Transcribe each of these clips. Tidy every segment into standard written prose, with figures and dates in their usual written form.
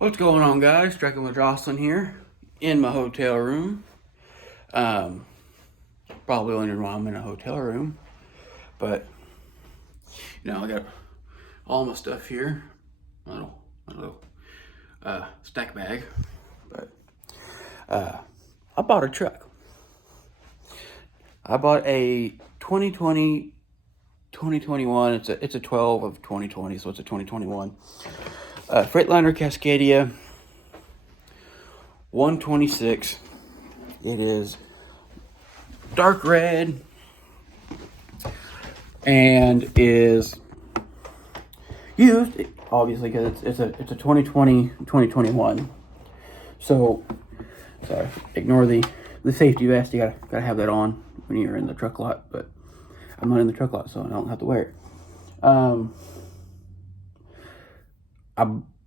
What's going on, guys? Trekking with Jocelyn here in my hotel room. Um, Probably wondering why I'm in a hotel room, but I got all my stuff here. My little stack bag. But I bought a truck. I bought a 2020, 2021. It's a 12 of 2020, so it's a 2021 Freightliner Cascadia 126. It is dark red and is used, obviously, because it's a 2020 2021. So sorry, ignore the safety vest. You gotta have that on when you're in the truck lot, but I'm not in the truck lot, so I don't have to wear it.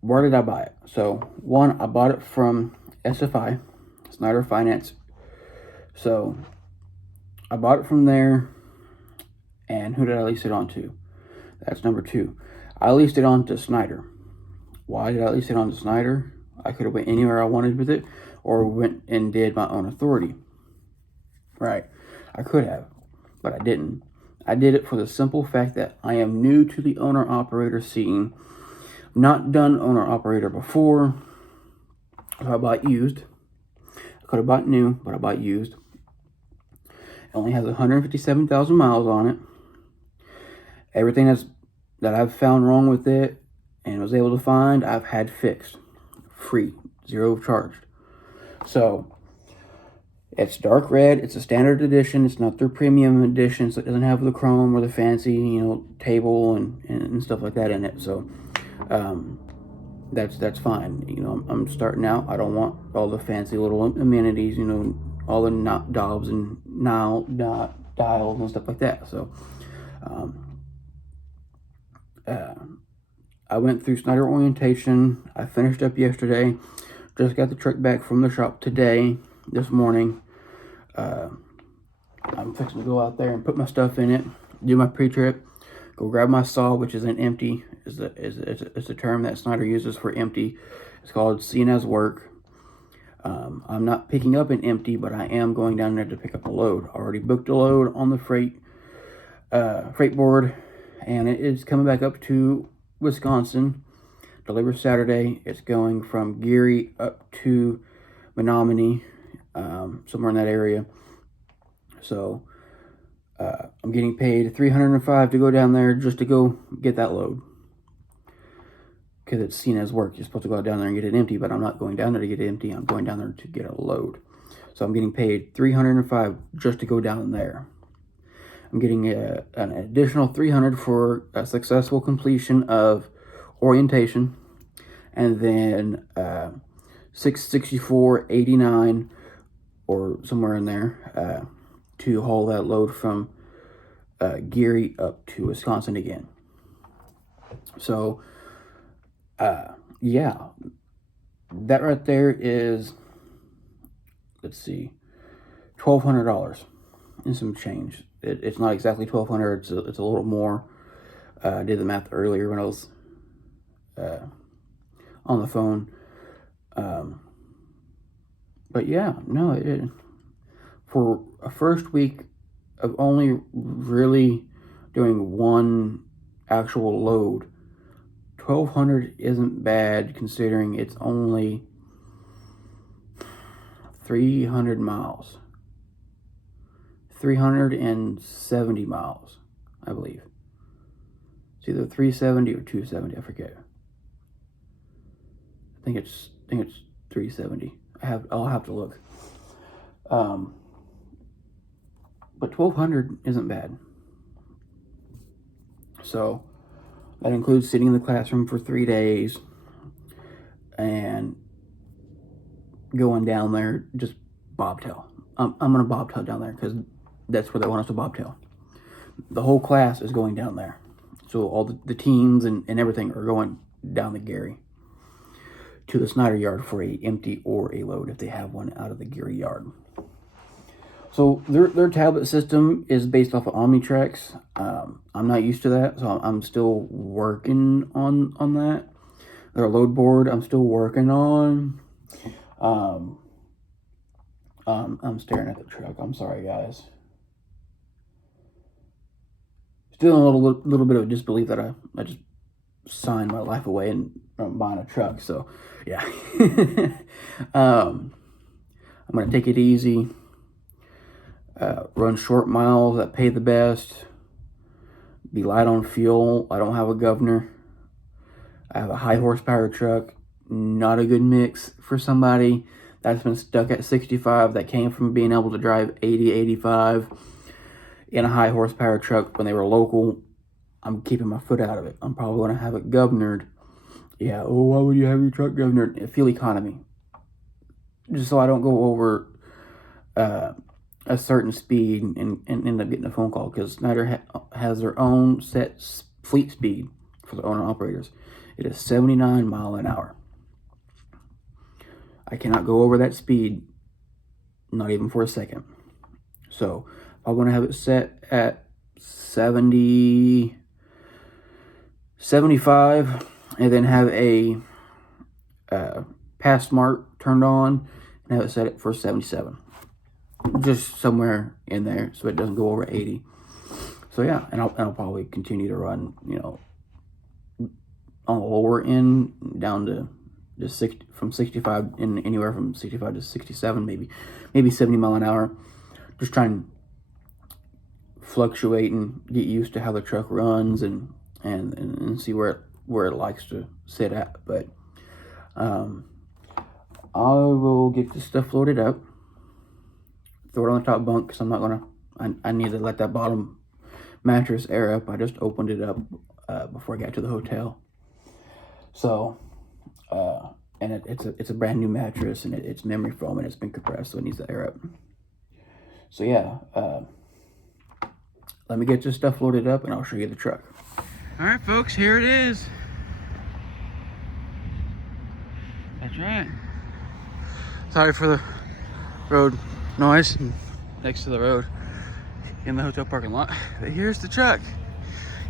Where did I buy it? So one, I bought it from SFI, Snyder Finance. So I bought it from there. And who did I lease it on to? That's number two. I leased it on to Snyder. Why did I lease it on to Snyder? I could have went anywhere I wanted with it, or went and did my own authority. Right. I could have, but I didn't. I did it for the simple fact that I am new to the owner-operator scene. Not done owner-operator before. So I bought used. I could have bought new, but I bought used. It only has 157,000 miles on it. Everything that I've found wrong with it and was able to find, I've had fixed. Free. Zero charged. So it's dark red. It's a standard edition. It's not their premium edition, so it doesn't have the chrome or the fancy, table and stuff like that in it. So that's fine. I'm starting out. I don't want all the fancy little amenities, all the knobs and dials and stuff like that. So I went through Snyder orientation. I finished up yesterday. Just got the truck back from the shop today, this morning. I'm fixing to go out there and put my stuff in it, do my pre-trip, go grab my saw, which is an empty. Is a term that Snyder uses for empty. It's called seeing as work. I'm not picking up an empty, but I am going down there to pick up a load. I already booked a load on the freight board, and it is coming back up to Wisconsin. Delivered Saturday. It's going from Geary up to Menominee, somewhere in that area. So I'm getting paid $305 to go down there just to go get that load. Because it's seen as work. You're supposed to go down there and get it empty, but I'm not going down there to get it empty. I'm going down there to get a load. So I'm getting paid $305 just to go down there. I'm getting an additional $300 for a successful completion of orientation, and then $664.89 or somewhere in there to haul that load from Geary up to Wisconsin again. So yeah, that right there is, let's see, $1,200 and some change. It's not exactly $1,200. It's a little more. I did the math earlier when I was on the phone. But yeah, no, for a first week of only really doing one actual load, 1,200 isn't bad considering it's only 300 miles. 370 miles, I believe. It's either 370 or 270, I forget. I think it's 370. I'll have to look. But 1,200 isn't bad. So that includes sitting in the classroom for 3 days and going down there, just bobtail. I'm gonna bobtail down there because that's where they want us to bobtail. The whole class is going down there. So all the teams and everything are going down the Geary to the Snyder yard for a empty or a load if they have one out of the Geary yard. So their tablet system is based off of Omnitrax. I'm not used to that, so I'm still working on that. Their load board I'm still working on. I'm staring at the truck. I'm sorry, guys. Still a little bit of disbelief that I just signed my life away and I'm buying a truck. So, yeah. I'm going to take it easy. Run short miles that pay the best. Be light on fuel. I don't have a governor. I have a high horsepower truck. Not a good mix for somebody that's been stuck at 65, that came from being able to drive 80, 85 in a high horsepower truck when they were local. I'm keeping my foot out of it. I'm probably going to have it governed. Yeah, oh, why would you have your truck governed? Fuel economy. Just so I don't go over a certain speed and end up getting a phone call, because Snyder has their own set fleet speed for the owner operators. It is 79 miles an hour. I cannot go over that speed, not even for a second. So I'm going to have it set at 70, 75, and then have a pass mark turned on and have it set it for 77. Just somewhere in there so it doesn't go over 80. So yeah, and I'll probably continue to run, you know, on the lower end down to just 60, from 65, in anywhere from 65 to 67, maybe 70 mile an hour. Just try and fluctuate and get used to how the truck runs and see where it likes to sit at. But I will get this stuff loaded up, throw it on the top bunk, because I'm not gonna, I need to let that bottom mattress air up. I just opened it up before I got to the hotel. So and it's a brand new mattress, and it's memory foam, and it's been compressed, so it needs to air up. So yeah, let me get this stuff loaded up and I'll show you the truck. All right, folks, here it is. That's right. Sorry for the road noise next to the road in the hotel parking lot. But here's the truck.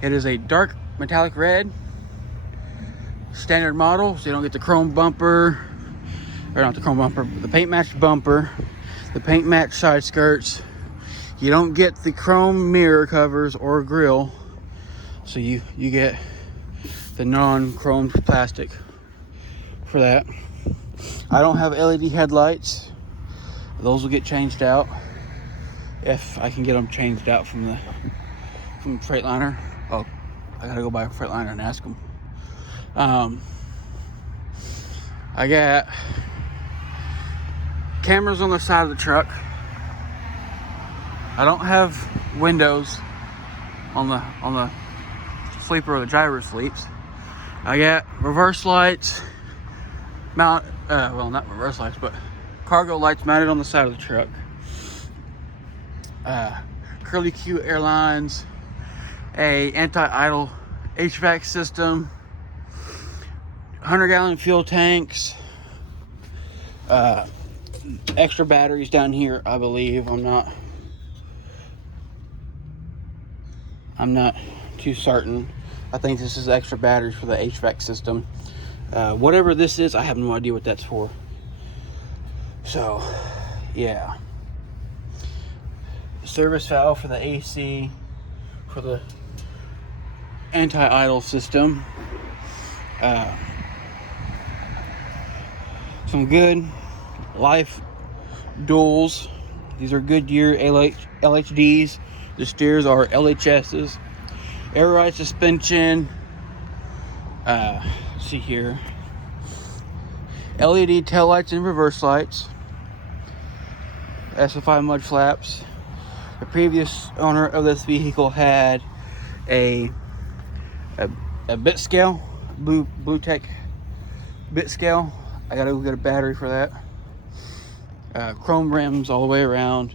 It is a dark metallic red, standard model, so you don't get the chrome bumper, or not the chrome bumper, but the paint matched bumper, the paint matched side skirts. You don't get the chrome mirror covers or grille, so you get the non-chromed plastic for that. I don't have LED headlights. Those will get changed out if I can get them changed out from Freightliner. Oh, I gotta go by Freightliner and ask them. I got cameras on the side of the truck. I don't have windows on the sleeper or the driver sleeps. I got reverse lights well, not reverse lights, but cargo lights mounted on the side of the truck. Curly Q Airlines, a anti-idle HVAC system, 100-gallon fuel tanks, extra batteries down here, I believe. I'm not too certain. I think this is extra batteries for the HVAC system. Whatever this is, I have no idea what that's for. So, yeah. Service valve for the AC, for the anti-idle system. Some good life duals. These are Goodyear LHDs. The steers are LHSs. Air ride suspension. Let's see here. LED taillights and reverse lights. SFI mud flaps. The previous owner of this vehicle had a bit scale, Blue Tech bit scale. I gotta go get a battery for that. Chrome rims all the way around.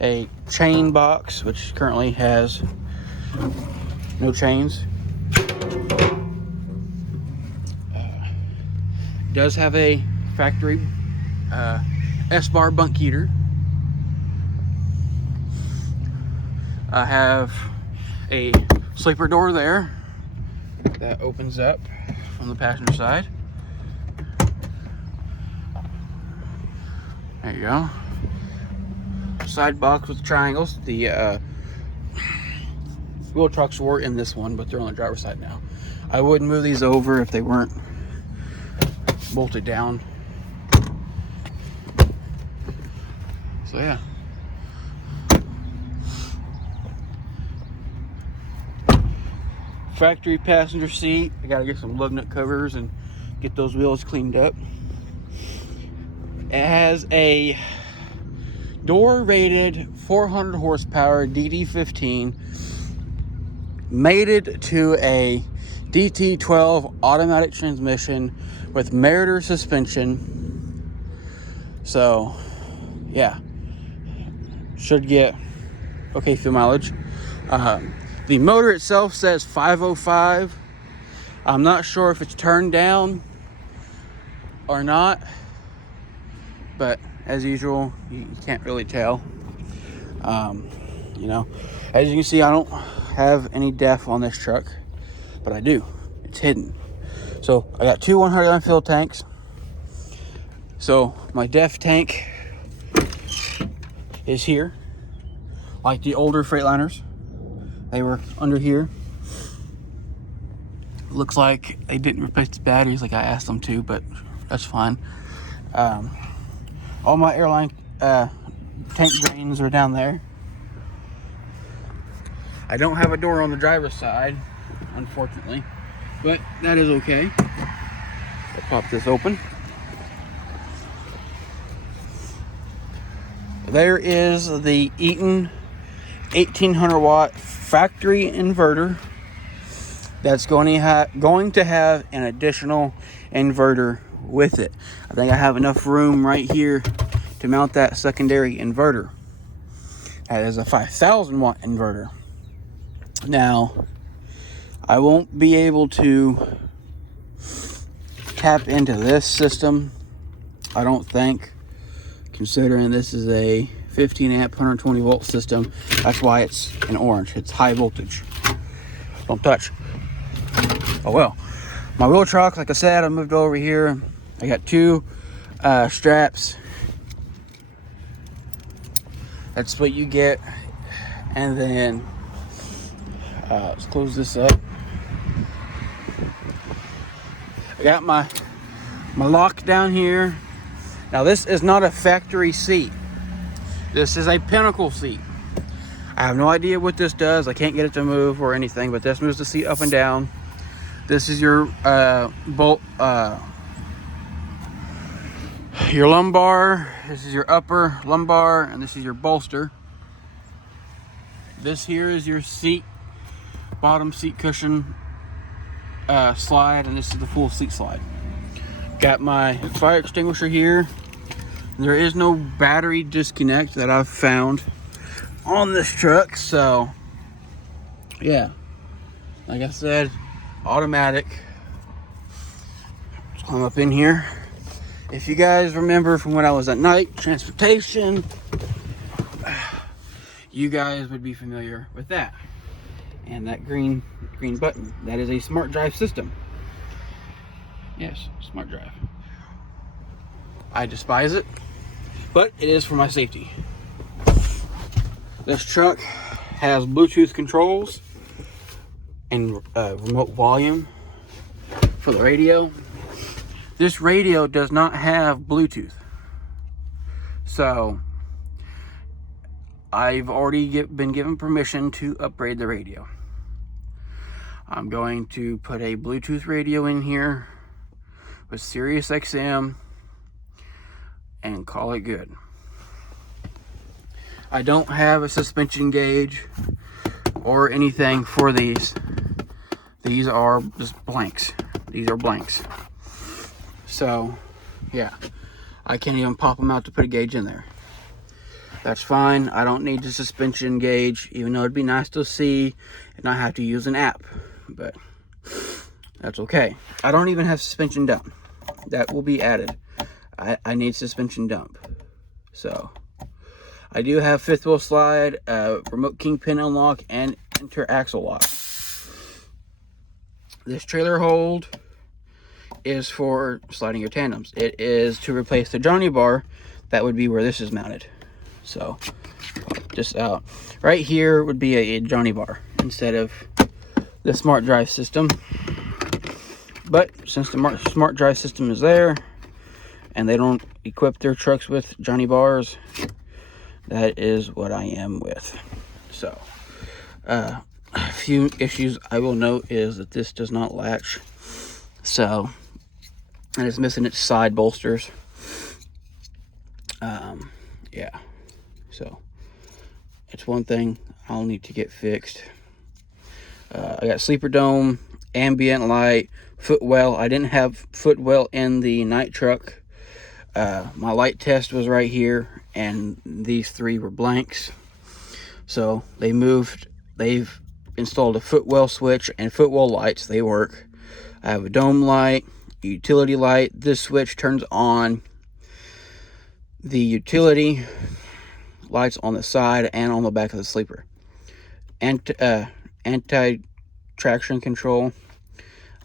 A chain box, which currently has no chains. Does have a factory S-bar bunk heater. I have a sleeper door there. that opens up from the passenger side. There you go. Side box with triangles. The wheel trucks were in this one, but they're on the driver's side now. I wouldn't move these over if they weren't bolted down. So yeah. Factory passenger seat. I gotta get some lug nut covers and get those wheels cleaned up. It has a door rated 400 horsepower DD15 mated to a DT12 automatic transmission with Meritor suspension. So yeah, should get okay fuel mileage. The motor itself says 505. I'm not sure if it's turned down or not, but as usual, you can't really tell. You know, as you can see, I don't have any DEF on this truck, but I do. It's hidden. So I got two 100 gallon fill tanks. So my DEF tank is here, like the older Freightliners. They were under here. Looks like they didn't replace the batteries like I asked them to, but that's fine. All my airline tank drains are down there. I don't have a door on the driver's side, unfortunately, but that is okay. I'll pop this open. There is the Eaton 1800 watt factory inverter that's going to have an additional inverter with it. I think I have enough room right here to mount that secondary inverter. That is a 5000 watt inverter. Now, I won't be able to tap into this system, I don't think, considering this is a 15 amp 120 volt system. That's why it's in orange. It's high voltage. Don't touch. Oh well. My wheel truck, like I said, I moved over here. I got two straps. That's what you get. And then let's close this up. I got my lock down here. Now this is not a factory seat. This is a Pinnacle seat. I have no idea what this does. I can't get it to move or anything, but this moves the seat up and down. This is your your lumbar. This is your upper lumbar, and this is your bolster. This here is your seat, bottom seat cushion slide, and this is the full seat slide. Got my fire extinguisher here. There is no battery disconnect that I've found on this truck, so yeah, like I said, automatic. Let's climb up in here. If you guys remember from when I was at Night Transportation, you guys would be familiar with that. And that green button, that is a smart drive system. Yes, smart drive. I despise it, but it is for my safety. This truck has Bluetooth controls and remote volume for the radio. This radio does not have Bluetooth. So I've already been given permission to upgrade the radio. I'm going to put a Bluetooth radio in here with Sirius XM and call it good. I don't have a suspension gauge or anything for these. These are just blanks. These are blanks. So, yeah, I can't even pop them out to put a gauge in there. That's fine. I don't need the suspension gauge, even though it'd be nice to see and not have to use an app, but that's okay. I don't even have suspension dump. That will be added. I need suspension dump. So I do have fifth wheel slide, remote kingpin unlock, and enter axle lock. This trailer hold is for sliding your tandems. It is to replace the Johnny bar. That would be where this is mounted. So just out right here would be a Johnny bar instead of the smart drive system. But since the smart drive system is there and they don't equip their trucks with Johnny bars, that is what I am with. So a few issues I will note is that this does not latch, so, and it's missing its side bolsters. Yeah, so it's one thing I'll need to get fixed. I got sleeper dome, ambient light, footwell. I didn't have footwell in the night truck. My light test was right here, and these three were blanks. So they've installed a footwell switch and footwell lights. They work. I have a dome light, a utility light. This switch turns on the utility lights on the side and on the back of the sleeper. Anti-traction control,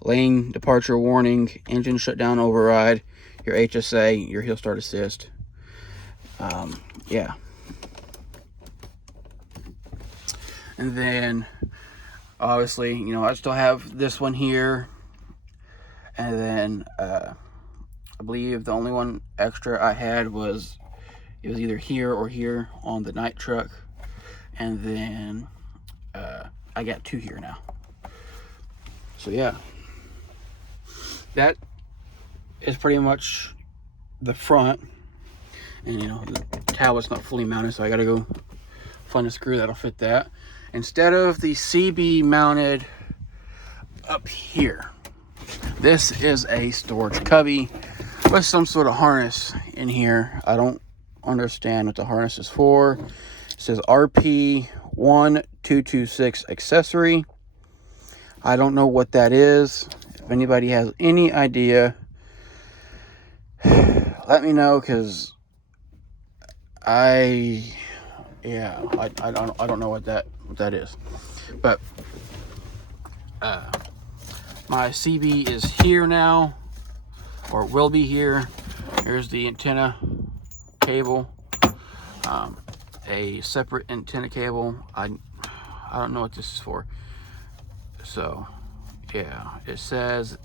lane departure warning, engine shutdown override, your HSA, your hill start assist. Yeah. And then obviously, you know, I still have this one here, and then I believe the only one extra I had was, it was either here or here on the night truck, and then I got two here now. So yeah, that is pretty much the front. And you know, the tablet's not fully mounted, so I gotta go find a screw that'll fit that. Instead of the CB mounted up here, this is a storage cubby with some sort of harness in here. I don't understand what the harness is for. It says RP1226 accessory. I don't know what that is. If anybody has any idea, let me know, because I don't know what that is. But my CB is here now, or will be here. Here's the antenna cable, a separate antenna cable. I don't know what this is for. So yeah, it says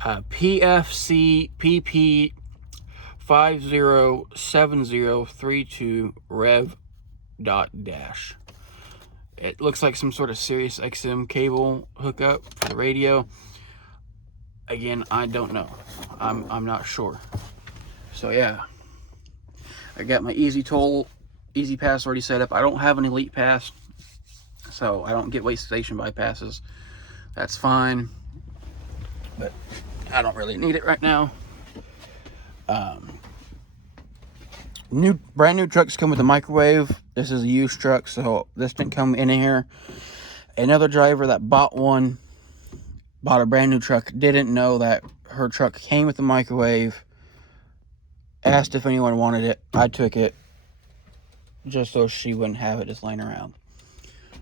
PFC PP 507032 rev dash. It looks like some sort of Sirius XM cable hookup for the radio. Again, I don't know. I'm not sure. So yeah, I got my Easy Pass already set up. I don't have an Elite Pass, so I don't get Waste Station bypasses. That's fine, but I don't really need it right now. Brand new trucks come with a microwave. This is a used truck, so this didn't come in here. Another driver that bought a brand new truck, didn't know that her truck came with a microwave. Asked if anyone wanted it. I took it, just so she wouldn't have it just laying around.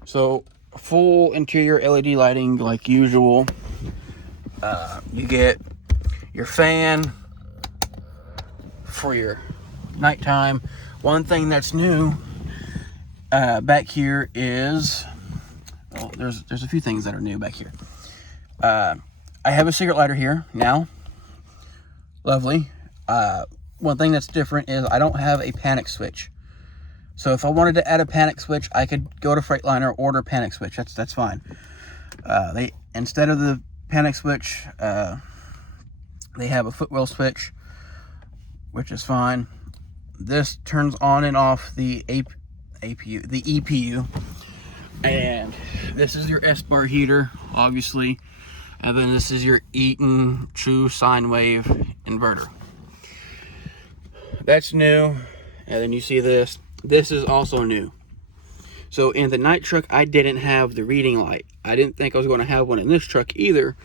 So full interior LED lighting like usual. You get your fan for your nighttime. One thing that's new back here is, well, there's a few things that are new back here. I have a cigarette lighter here now. Lovely. One thing that's different is I don't have a panic switch. So if I wanted to add a panic switch, I could go to Freightliner, order a panic switch. That's fine. They, instead of the panic switch, they have a footwell switch, which is fine. This turns on and off the EPU, and this is your S-bar heater, obviously, and then this is your Eaton True Sine Wave inverter. That's new. And then you see this. This is also new. So in the night truck, I didn't have the reading light. I didn't think I was going to have one in this truck either,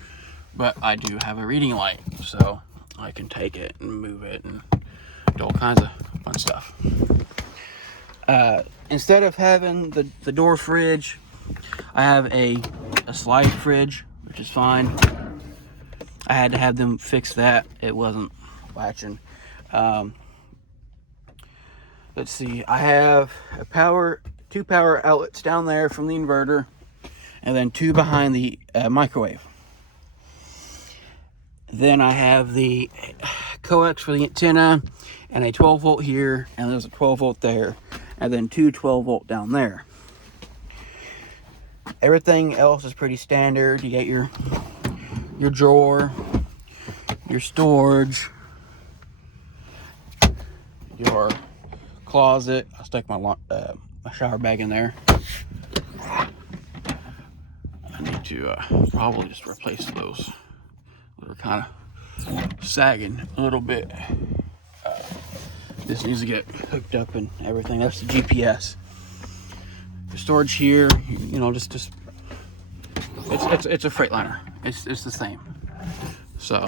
but I do have a reading light, so I can take it and move it and do all kinds of fun stuff. Instead of having the door fridge, I have a slide fridge, which is fine. I had to have them fix that. It wasn't latching. Let's see. I have two power outlets down there from the inverter, and then two behind the microwave. Then I have the coax for the antenna, and a 12 volt here, and there's a 12 volt there, and then two 12 volt down there. Everything else is pretty standard. You get your drawer, your storage, your closet. I stuck my shower bag in there. I need to probably just replace those. They're kind of sagging a little bit. This needs to get hooked up and everything. That's the GPS. The storage here, you know, just it's a Freightliner. It's the same. So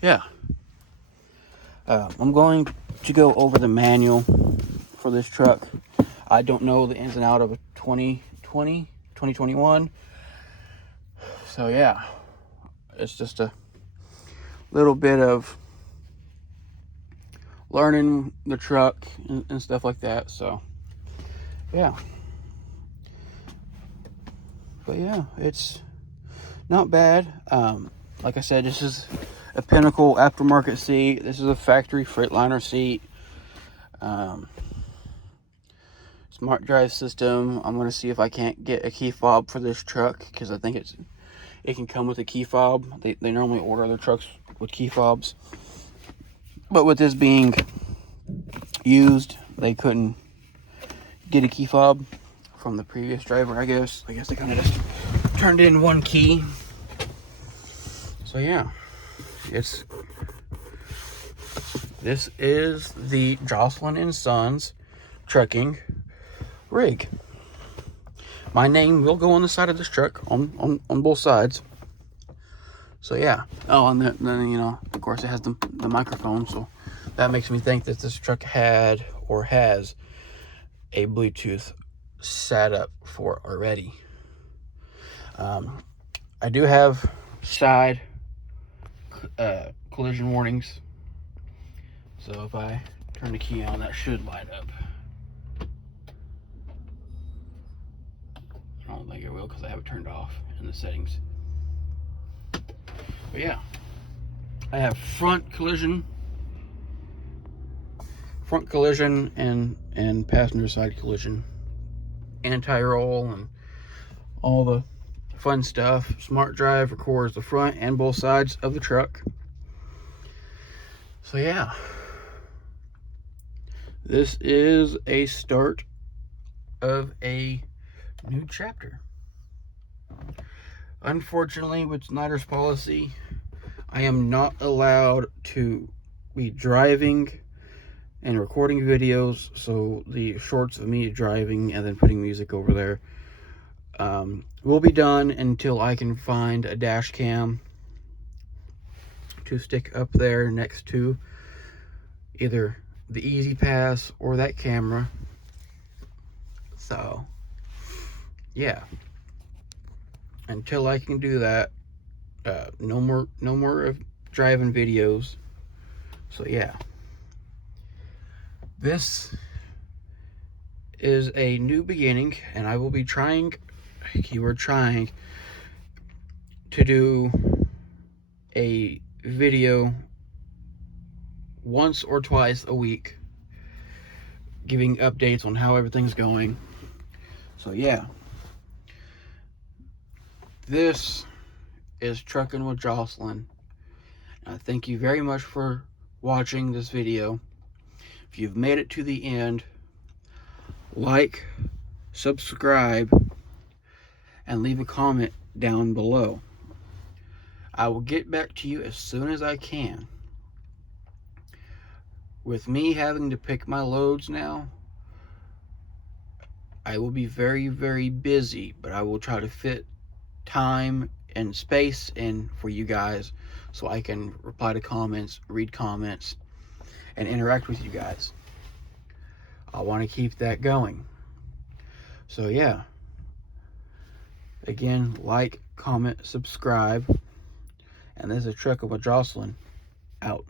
yeah, I'm going to go over the manual for this truck. I don't know the ins and out of a 2021. So yeah, it's just a little bit of learning the truck and stuff like that. So yeah, but yeah, it's not bad. Like I said, this is a Pinnacle aftermarket seat. This is a factory Freightliner seat. Smart drive system. I'm gonna see if I can't get a key fob for this truck, because I think it can come with a key fob. They normally order other trucks with key fobs, but with this being used, they couldn't get a key fob from the previous driver. I guess they kind of just turned in one key. So yeah, this is the Jocelyn & Sons trucking rig. My name will go on the side of this truck on both sides. So yeah. Oh, and then you know, of course, it has the microphone, so that makes me think that this truck had or has a Bluetooth set up for already. I do have side collision warnings, so if I turn the key on, that should light up. I don't think it will, because I have it turned off in the settings. But yeah, I have front collision and passenger side collision, anti-roll, and all the fun stuff. Smart Drive records the front and both sides of the truck. So yeah, this is a start of a new chapter. Unfortunately, with Snyder's policy, I am not allowed to be driving and recording videos, so the shorts of me driving and then putting music over there will be done until I can find a dash cam to stick up there next to either the Easy Pass or that camera. So yeah, until I can do that, no more of driving videos. So yeah, this is a new beginning, and I will be trying, keyword trying, to do a video once or twice a week, giving updates on how everything's going. So yeah, this is Trucking with Jocelyn. Thank you very much for watching this video. If you've made it to the end, like, subscribe, and leave a comment down below. I will get back to you as soon as I can. With me having to pick my loads now, I will be very, very busy, but I will try to fit time and space in for you guys so I can reply to comments, read comments, and interact with you guys. I want to keep that going. So yeah, Again, like, comment, subscribe. And there's a truck of a Jocelyn out.